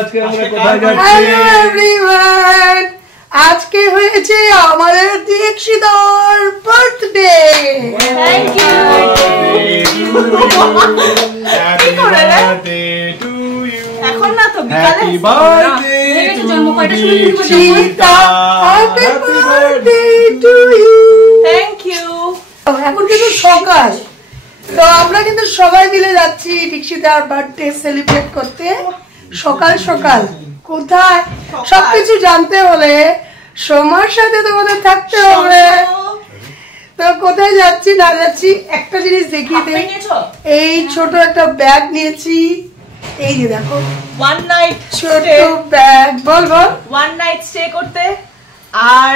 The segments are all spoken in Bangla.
আজকে আমরা কোথায় যাচ্ছি? হ্যালো এভরিওয়ান, আজকে হয়েছে আমাদের দীক্ষিতার birthday. Thank you. Happy birthday to you. এখন না তো বিকালে হ্যাপি বার্থডে টু দীক্ষিতা। Happy birthday to you. Thank you. এখন কিন্তু সকাল, তো আমরা কিন্তু সবাই মিলে যাচ্ছি দীক্ষিতার বার্থডে সেলিব্রেট করতে। সকাল সকাল কোথায় সবকিছু জানতে হলে সময়ের সাথে তোমাদের থাকতে হবে। তো কোথায় যাচ্ছি না যাচ্ছি একটা জিনিস দেখিয়ে দেই। এই ছোট একটা ব্যাগ নিয়েছি, এই যে দেখো ওয়ান নাইট ছোট ব্যাগ। বল বল। ওয়ান নাইট স্টে করতে আর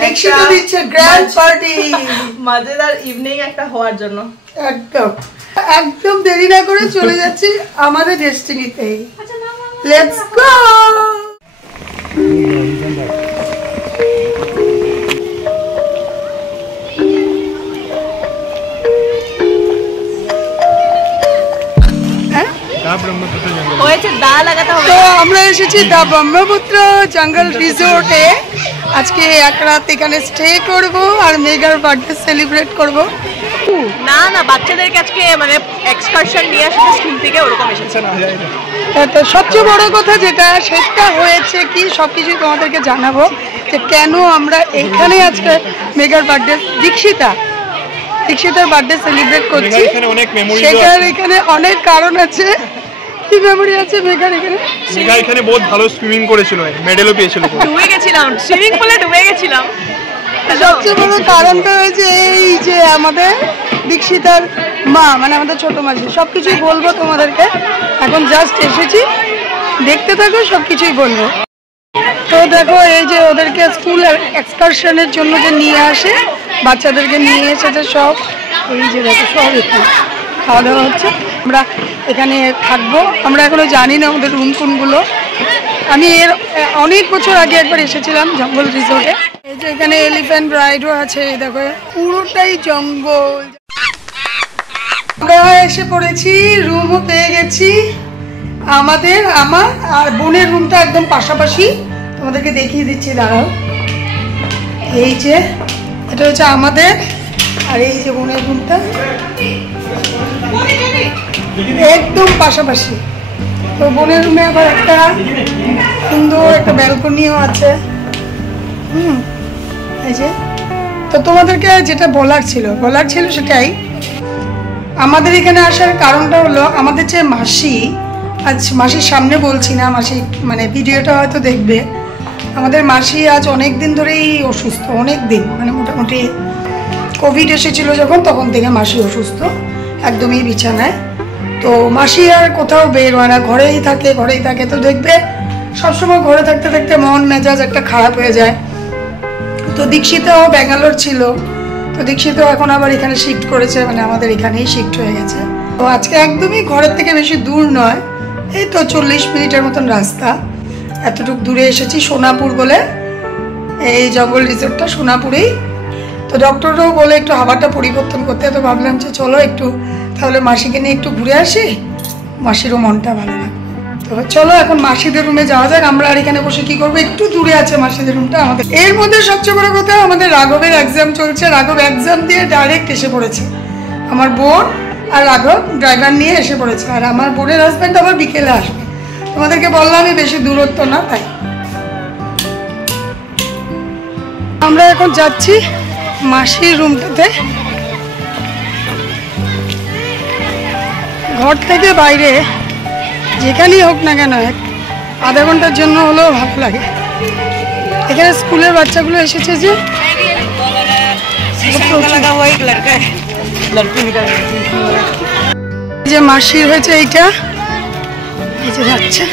দীক্ষিতা দিচ্ছে গ্র্যান্ড পার্টি, মজাদার ইভিনিং একটা হওয়ার জন্য। একদম একদম দেরি না করে চলে যাচ্ছি আমাদের ডেস্টিনিতে। Let's go. হয়েছে দা লাগাতে হবে। তো আমরা এসেছি দা ব্রহ্মপুত্র জঙ্গল রিসোর্টে। আজকে এক রাত এখানে স্টে করব আর মেগার বার্থডে সেলিব্রেট করব। না না, বাচ্চাদেরকে আজকে মানে এক্সকারশন নিয়ে আসলে স্কুল থেকে ওরকম এসেছে না। তো সবচেয়ে বড় কথা যেটা সেটা হয়েছে কি সবকিছু তোমাদেরকে জানাবো যে কেন আমরা এইখানে আজকে মেগার বার্থডে দীক্ষিতার বার্থডে সেলিব্রেট করছি। সেটার এখানে অনেক কারণ আছে। কি মেমোরি আছে মেগার এখানে? মেঘা এখানে বহুত ভালো সুইমিং করেছিল, মেডেলও পেয়েছিল। ডুবে গেছিলাম, সুইমিং পুলে ডুবে গেছিলাম। সবচেয়ে বড় কারণটা হয়েছে এই যে আমাদের দীক্ষিতার মা, মানে আমাদের ছোট মাসি। সবকিছুই বলবো তোমাদেরকে, এখন জাস্ট এসেছি, দেখতে থাকো, সবকিছুই বলবো। তো দেখো এই যে ওদেরকে স্কুল এক্সকারশনের জন্য যে নিয়ে আসে, বাচ্চাদেরকে নিয়ে এসেছে সব। এই যে দেখো সব এখানে খাওয়া দাওয়া হচ্ছে। আমরা এখানে থাকবো, আমরা এখনো জানি না আমাদের রুম কোনগুলো। আমি এর অনেক বছর আগে একবার এসেছিলাম জঙ্গল রিসোর্টে। এই যে এখানে এলিফ্যান্ট রাইডও আছে, এই দেখো পুরোটাই জঙ্গল। আমরা এসে পড়েছি, রুমও পেয়ে গেছি আমাদের। আমার আর বোনের রুমটা একদম পাশাপাশি, তোমাদেরকে দেখিয়ে দিচ্ছি, দাঁড়াও। এই যে এটা হচ্ছে আমাদের, আর এই যে বোনের রুমটা একদম পাশাপাশি। তো বোনের রুমে আবার একটা সুন্দর একটা ব্যালকনিও আছে। এই যে, তো তোমাদেরকে যেটা বলার ছিল সেটাই। আমাদের এখানে আসার কারণটা হলো আমাদের যে মাসি, আজ মাসির সামনে বলছি না, মাসি মানে ভিডিওটা হয়তো দেখবে। আমাদের মাসি আজ অনেক দিন ধরেই অসুস্থ, অনেক দিন, মানে মোটামুটি কোভিড এসেছিল যখন, তখন থেকে মাসি অসুস্থ, একদমই বিছানায়। তো মাসি আর কোথাও বের হয় না, ঘরেই থাকে। তো দেখবে সবসময় ঘরে থাকতে থাকতে মন মেজাজ একটা খারাপ হয়ে যায়। তো দীক্ষিতাও ব্যাঙ্গালোর ছিল, তো দীক্ষিতাও এখন আবার এখানে শিফট করেছে, মানে আমাদের এখানেই শিফট হয়ে গেছে। তো আজকে একদমই ঘরের থেকে বেশি দূর নয়, এই তো 40 মিনিটের মতন রাস্তা, এতটুকু দূরে এসেছি। সোনাপুর বলে এই জঙ্গল রিসোর্টটা, সোনাপুরেই। তো ডক্টররাও বলে একটু হাওয়াটা পরিবর্তন করতে, তো ভাবলাম যে চলো একটু তাহলে মাসিকে নিয়ে একটু ঘুরে আসি, মাসিরও মনটা ভালো লাগবে। তো চলো এখন মাসিদের রুমে যাওয়া যাক। আমরা আর এখানে বসে কি করবো, একটু দূরে আছে মাসিদের রুমটা আমাদের। এর মধ্যে সবচেয়ে বড় কথা, আমাদের রাঘবের এক্সাম চলছে। রাঘব এক্সাম দিয়ে ডাইরেক্ট এসে পড়েছে, আমার বোন আর রাঘব ড্রাইভার নিয়ে এসে পড়েছে। আর আমার বোনের হাজব্যান্ড আবার বিকেলে আসবে। তোমাদেরকে বললামই বেশি দূরত্ব না, তাই আমরা এখন যাচ্ছি মাসির রুমটাতে। ঘর থেকে বাইরে যেখানেই হোক না কেন আধা ঘন্টার জন্য হলেও ভালো লাগে। এখানে স্কুলের বাচ্চাগুলো এসেছে, যে মাসির হয়েছে এইটা, এই যে যাচ্ছে।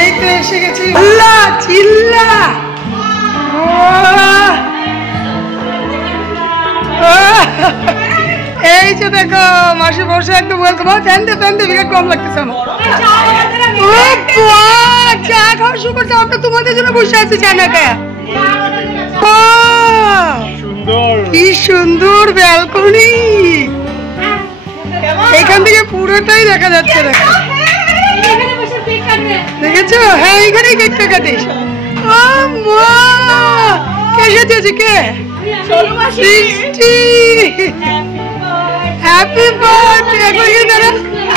এই তো এসে গেছি। চিল্লা এই যে দেখো মাসি বসে একটু বলতে ফ্যানতে বিরাট কম লাগতেছে আমার। চা খাওয়া শুরু করছে, আমরা তোমাদের জন্য বসে আছি চা না খায়া। কি সুন্দর ব্যালকনি। পুরোটাই দেখা যাচ্ছে। দেখো দেখেছো? হ্যাঁ এইখানেই কেকটা কাটিস। ও মা কে সাজিয়েছে? কে? সৃষ্টি। Happy birthday. একবার এখানে দাঁড়া,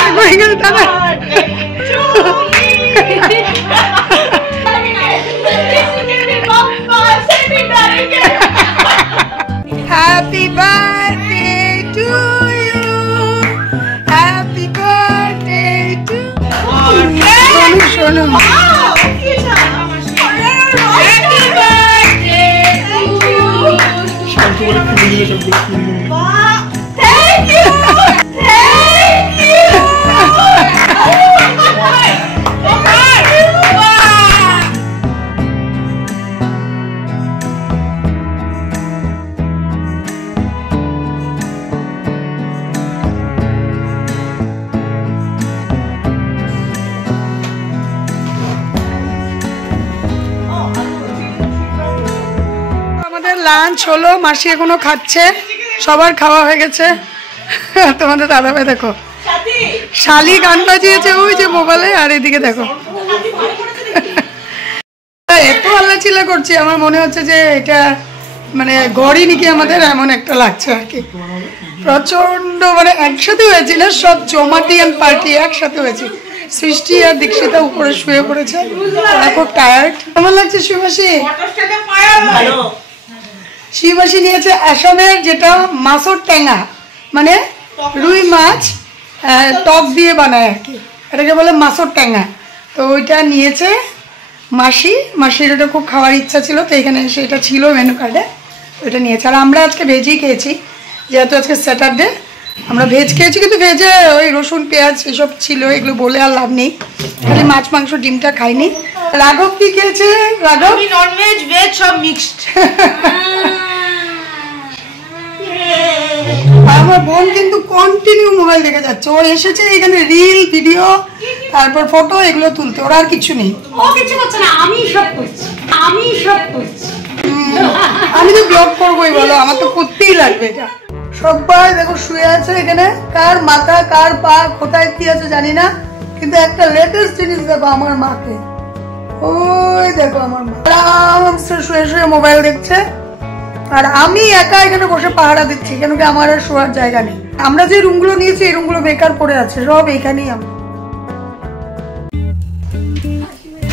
একবার এখানে দাঁড়া। Happy birthday to you. Happy birthday to you. Shonu. Happy birthday to you. Thank you. Thank you. Lunch হলো, মাসি এখনো খাচ্ছে, সবার খাওয়া হয়ে গেছে। তোমাদের দাদা ভাই দেখো শালি গান বাজিয়েছে ওই যে মোবাইলে, আর এদিকে দেখো এত আল্লাচিল্লা করছি, আমার মনে হচ্ছে যে এটা মানে ঘরই নাকি আমাদের, এমন একটা লাগছে আর কি। প্রচন্ড মানে একসাথে হয়েছি না, সব জমাটিয়ান পার্টি একসাথে হয়েছি। সৃষ্টি আর দীক্ষিতা উপরে শুয়ে পড়েছে, ওরা খুব টায়ার্ড। কেমন লাগছে শিবাসী? শিবাসী নিয়েছে আসামের যেটা মাছের ট্যাঙা, মানে রুই মাছ টক দিয়ে বানায় আর কি, এটাকে বলে মাছের ট্যাঙা। তো ওইটা নিয়েছে মাসি, মাসির ওটা খুব খাওয়ার ইচ্ছা ছিল, তো এখানে সেটা ছিল মেনু কার্ডে, ওইটা নিয়েছে। আর আমরা আজকে ভেজই খেয়েছি, যেহেতু আজকে স্যাটারডে আমরা ভেজ খেয়েছি, কিন্তু ভেজে ওই রসুন পেঁয়াজ এসব ছিল, এগুলো বলে আর লাভ নেই, খালি মাছ মাংস ডিমটা খাইনি। রাঘব কি খেয়েছে? রাঘব ননভেজ ভেজ সব মিক্সড। আমার বোন কিন্তু কন্টিনিউ মোবাইল দেখে যাচ্ছে, ও এসেছে এখানে রিল ভিডিও তারপর ফটো এগুলো তুলতে, ওর আর কিছু নেই। ও কিছু করছে না, আমি সব করছি, আমি সব করছি। আমি তো ব্লগ করবোই, বলো আমার তো করতেই লাগবে এটা। সবাই দেখো শুয়ে আছে এখানে, কার মাথা কার পা কোথায় কি আছে জানি না, কিন্তু একটা লেটেস্ট জিনিস দেখো আমার মাকে, ওই দেখো আমার মা আরামসে শুয়ে শুয়ে মোবাইল দেখছে, আর আমি একা এখানে বসে পাহারা দিচ্ছি, কেন কি আমার আর শোয়ার জায়গা নেই। আমরা যে রুমগুলো নিয়েছি এই রুমগুলো বেকার পড়ে আছে, সব এইখানেই। আমি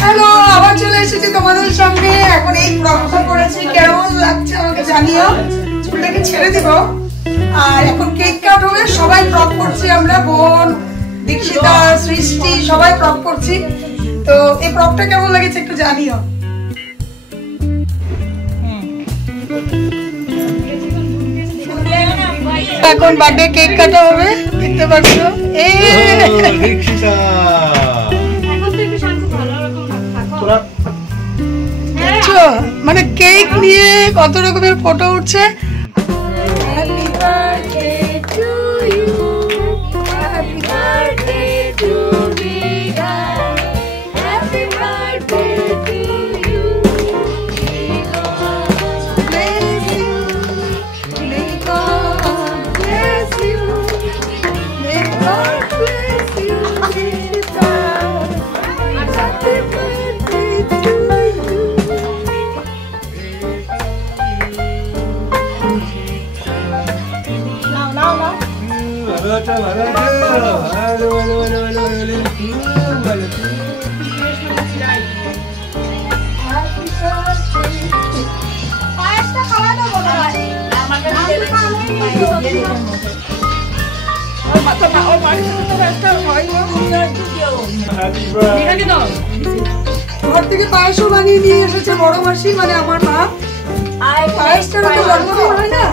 হ্যালো, আবার চলে এসেছি তোমাদের সঙ্গে। এখন এই প্রপটা করেছি, কেমন লাগছে আমাকে জানিও। চুলটাকে ছেড়ে দিব, আর এখন কেক কাট হবে, সবাই প্রপ করছি আমরা, বোন দীক্ষিতা সৃষ্টি সবাই প্রপ করছি। তো এই প্রপটা কেমন লাগছে একটু জানিও। এখন বার্থডে কেক কাটা হবে, দেখতে পাচ্ছ। মানে কেক নিয়ে কত রকমের ফটো উঠছে। ঘর থেকে পায়েসও বানিয়ে নিয়ে এসেছে বড় মাসি, মানে আমার মা। পায়েসটা তো জন্মদিন হয় না,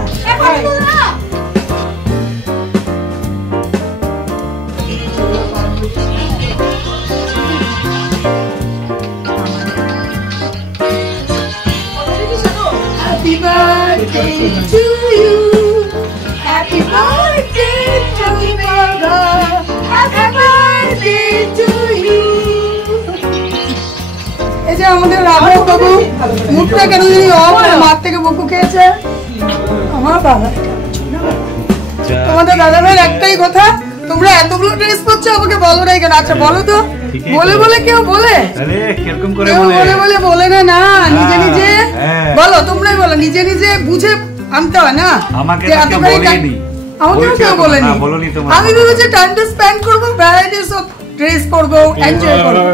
Happy birthday to you, happy birthday to Gaga, happy birthday to you. এই যে আমাদের রাঘব বাবু মুখটা কেন জানি মার থেকে বকু খেয়েছে আমার বাবা। তোমাদের দাদা ভাইয়ের একটাই কথা, তোমরা এতগুলো ড্রেস পরছো আমাকে বলো না কেন? আচ্ছা বলো তো, বলে বলে কেউ বলে? আরে কিরকম করে কেউ বলে? বলে বলে না না, নিজে নিজে বলো, তোমরাই বলো, নিজে নিজে বুঝে আনতে হয় না। আমাকে যে তো কেউ বলেনি। আমাকেও কেউ বলেনি। বলনি তোমার। আমি ভেবেছি টাইমটা স্পেন্ড করবো, ভ্যারাইটিস অফ ড্রেস পরবো, এনজয় করবো।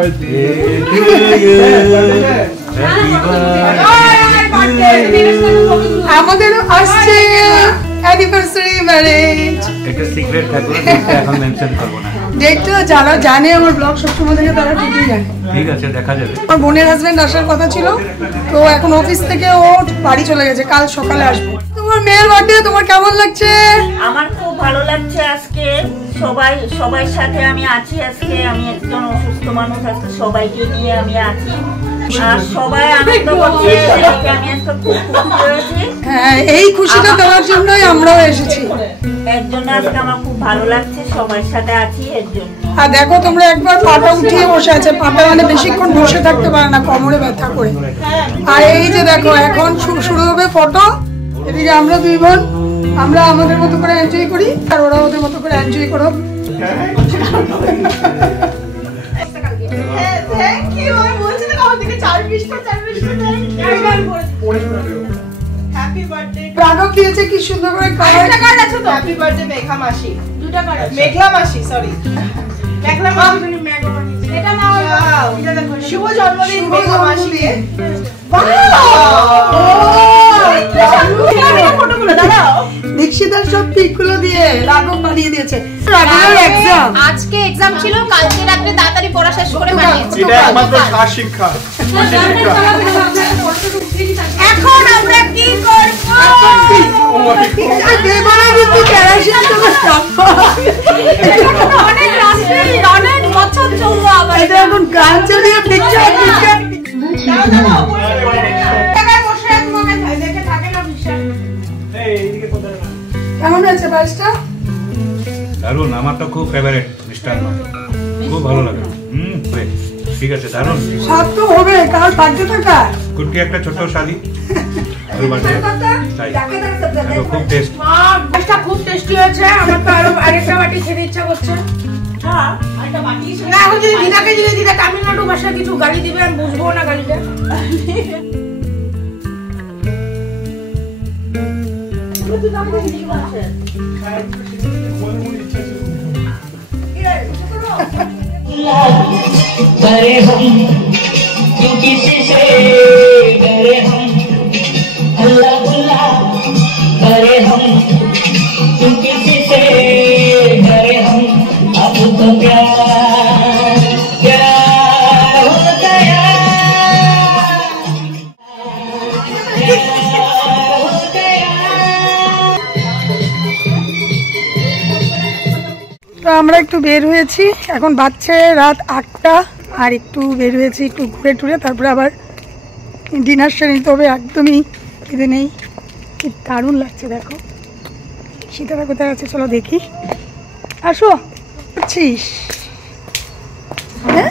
আমাদের আসছে অ্যানিভার্সারি ম্যারেজ। এটা সিক্রেট থাকবে, ডেটটা এখন মেনশন করব না। ডেটটা যারা জানে আমার ব্লগ সবসময় থেকে তারা ঠিকই জানে। ঠিক আছে, দেখা যাবে। আমার বোনের হাজবেন্ড আসার কথা ছিল, তো এখন অফিস থেকে ও বাড়ি চলে গেছে, কাল সকালে আসবে। তোমার মেয়ের বার্থডে, তোমার কেমন লাগছে? আমার খুব ভালো লাগছে আজকে। সবার সাথে আমি আছি আজকে। আমি একজন অসুস্থ মানুষ, আজকে সবাইকে নিয়ে আমি আছি আর সবাই আনন্দ করছে। আমি আজকে খুব খুশি হয়েছি। হ্যাঁ, এই খুশিটা দেওয়ার জন্যই আমরাও এসেছি। এর জন্য আজকে আমার খুব ভালো লাগছে, সবার সাথে আছি এর জন্য। আর দেখো তোমরা একবার পাটা উঠিয়ে বসে আছে, পাটা মানে বেশিক্ষণ বসে থাকতে পারে না, কোমরে ব্যথা করে। আর এই যে দেখো এখন শুরু হবে ফটো। এদিকে আমরা দুই বোন, আমরা আমাদের মতো করে এনজয় করি আর ওরা ওদের মতো করে এনজয় করো। রাঘব দিয়েছে কি সুন্দর করে হ্যাপি বার্থডে মেঘা মাসি। দুটো কার্ড আছে। মেঘলা মাসি, সরি। মেঘলা মাসি, এটা নাও। শুভ জন্মদিন মেঘা মাসিকে। ফটোগুলো দাঁড়াও। দীক্ষিতার সব পিকগুলো দিয়ে রাঘব বানিয়ে দিয়েছে। রাঘবের এক্সাম, আজকে এক্সাম ছিল, কালকে রাতে তাড়াতাড়ি পড়া শেষ করে বানিয়েছি। এটা একমাত্র সার শিক্ষা। এখন আমরা কি করব? দেবনা কিন্তু কেরাসিন তো চাপা। অনেক রাস্তে অনেক বছর চললো আবার। এটা এখন গান চালিয়ে পিকচার কেমন আছে বাসটা? দারুন, আমার তো খুব ফেভারিট মিষ্টান্ন, খুব ভালো লাগে। ঠিক আছে, দারুন। স্বাদ তো হবে, কাল বাড়তে থাকা কুটকি একটা ছোট্ট শালি, ওর বার্থডে, তাই দেখো খুব টেস্ট। এটা খুব টেস্টি হয়েছে। আমার তো আরো আরেকটা বাটি খেতে ইচ্ছা করছে। না, এখন যদি দিদা তামিলনাড়ু ভাষা কিছু গালি দিবে, আমি বুঝবো না গালিটা। डरे हम क्यों किसी से डरे हम अल्लाह अल्लाह डरे हम क्यों किसी से डरे हम अब तो प्यार प्यार हो गया তো আমরা একটু বের হয়েছি, এখন বাজছে রাত 8টা, আর একটু বের হয়েছি একটু ঘুরে টুরে, তারপরে আবার ডিনার সেরে নিতে হবে। একদমই খিদে নেই, কি দারুণ লাগছে। দেখো সীতারা কোথায় আছে, চলো দেখি। আসো, করছিস? হ্যাঁ,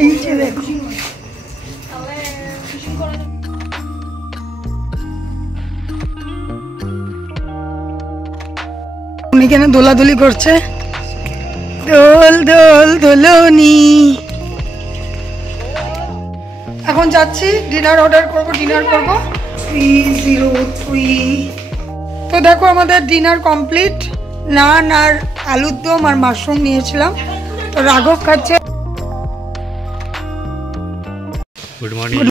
এই যে দেখো উনি কেন দোলাদুলি করছে, দোল দোল দোলনি। এখন যাচ্ছি ডিনার অর্ডার করব, ডিনার করব 303। তো দেখো আমাদের ডিনার কমপ্লিট। নান আর আলুর দম আর মাশরুম নিয়েছিলাম। তো রাঘব খাচ্ছে। Good morning.